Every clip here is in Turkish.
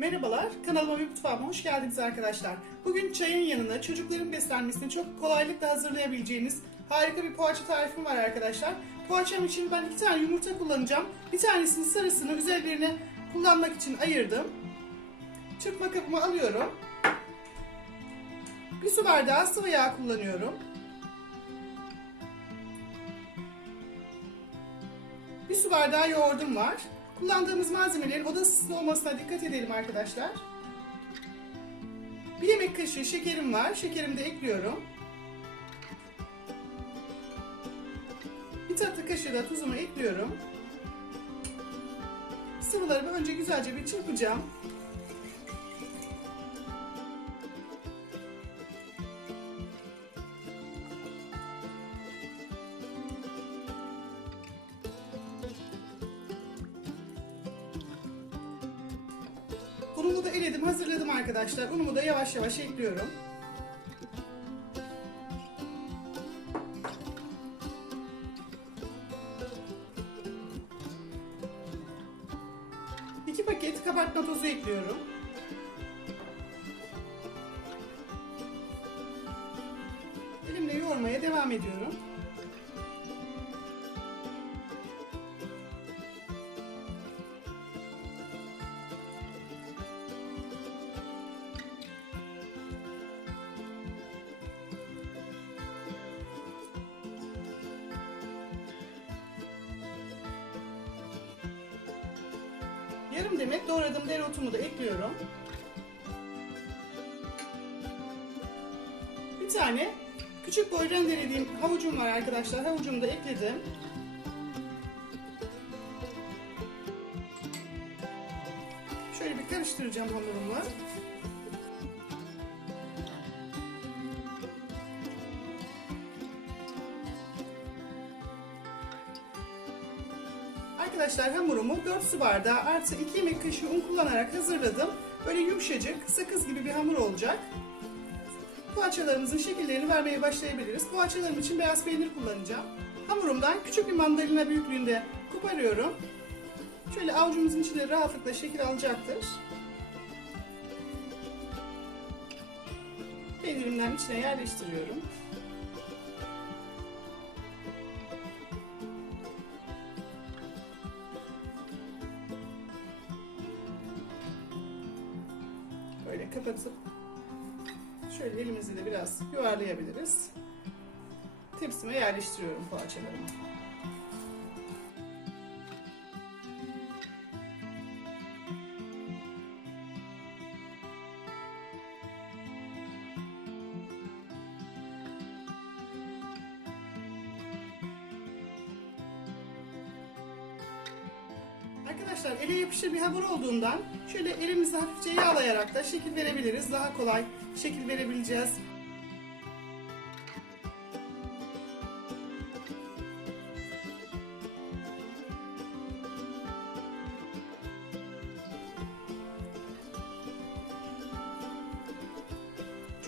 Merhabalar, kanalıma ve mutfağıma hoş geldiniz arkadaşlar. Bugün çayın yanına çocukların beslenmesini çok kolaylıkla hazırlayabileceğiniz harika bir poğaça tarifim var arkadaşlar. Poğaçam için ben iki tane yumurta kullanacağım. Bir tanesinin sarısını üzerlerine kullanmak için ayırdım. Çırpma kabıma alıyorum. Bir su bardağı sıvı yağ kullanıyorum. Bir su bardağı yoğurdum var. Kullandığımız malzemelerin oda ısısında olmasına dikkat edelim arkadaşlar. Bir yemek kaşığı şekerim var. Şekerimi de ekliyorum. Bir tatlı kaşığı da tuzumu ekliyorum. Sıvılarımı önce güzelce bir çırpacağım. Unumu da eledim, hazırladım arkadaşlar. Unumu da yavaş yavaş ekliyorum. İki paket kabartma tozu ekliyorum. Elimle yoğurmaya devam ediyorum. Yarım demet doğradığım dereotumu da ekliyorum. Bir tane küçük boy rendelediğim havucum var arkadaşlar. Havucumu da ekledim. Şöyle bir karıştıracağım hamurumu. Arkadaşlar hamurumu 4 su bardağı artı 2 yemek kaşığı un kullanarak hazırladım. Böyle yumuşacık, sakız gibi bir hamur olacak. Poğaçalarımızın şekillerini vermeye başlayabiliriz. Poğaçalarım için beyaz peynir kullanacağım. Hamurumdan küçük bir mandalina büyüklüğünde koparıyorum. Şöyle avucumuzun içine rahatlıkla şekil alacaktır. Peynirimden içine yerleştiriyorum. Kapatıp şöyle elimizle de biraz yuvarlayabiliriz. Tepsime yerleştiriyorum poğaçalarımı. Arkadaşlar ele yapışır bir hamur olduğundan şöyle elimizle hafifçe yağlayarak da şekil verebiliriz. Daha kolay şekil verebileceğiz.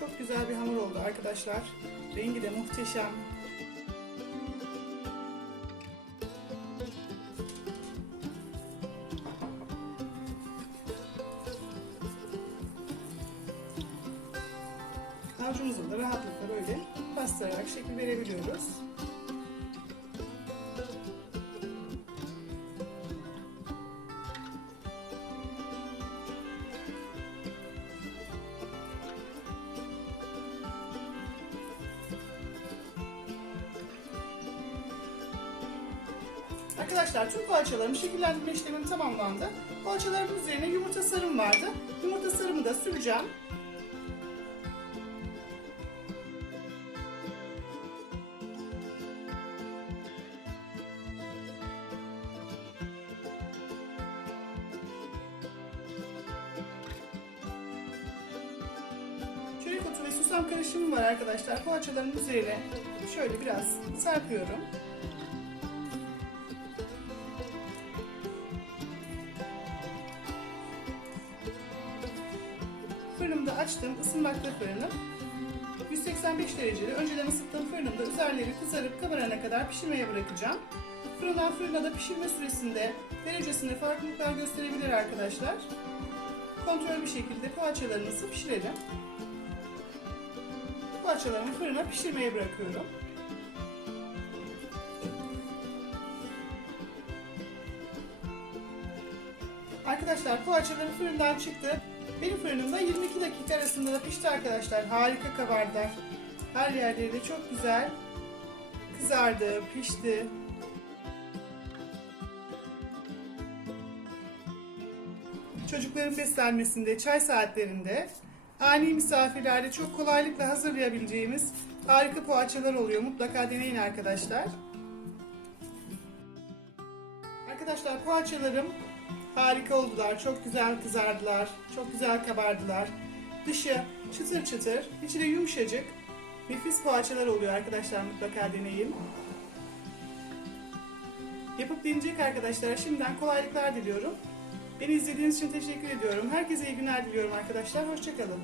Çok güzel bir hamur oldu arkadaşlar. Rengi de muhteşem. Avucumuzu da rahatlıkla böyle bastırarak şekil verebiliyoruz. Arkadaşlar tüm poğaçalarım şekillendirme işlemim tamamlandı. Poğaçalarımın üzerine yumurta sarım vardı. Yumurta sarımı da süreceğim. Çörek otu ve susam karışımı var arkadaşlar. Poğaçaların üzerine şöyle biraz serpiyorum. Fırınımda açtım, ısınmakta fırınım. 185 derecede önceden ısıttığım fırınımda üzerleri kızarıp kabarana kadar pişirmeye bırakacağım. Fırından fırına da pişirme süresinde derecesinde farklılıklar gösterebilir arkadaşlar. kontrol bir şekilde poğaçalarımızı pişirelim. Poğaçalarımı fırına pişirmeye bırakıyorum. Arkadaşlar poğaçalarım fırından çıktı. Benim fırınımda 22 dakika arasında da pişti arkadaşlar. Harika kabardılar. Her yerleri de çok güzel kızardı, pişti. Çocukların beslenmesinde, çay saatlerinde ani misafirlerde çok kolaylıkla hazırlayabileceğimiz harika poğaçalar oluyor. Mutlaka deneyin arkadaşlar. Arkadaşlar poğaçalarım harika oldular. Çok güzel kızardılar. Çok güzel kabardılar. Dışı çıtır çıtır, içi de yumuşacık. Nefis poğaçalar oluyor arkadaşlar mutlaka deneyin. Yapıp deneyecek arkadaşlara şimdiden kolaylıklar diliyorum. Beni izlediğiniz için teşekkür ediyorum. Herkese iyi günler diliyorum arkadaşlar. Hoşçakalın.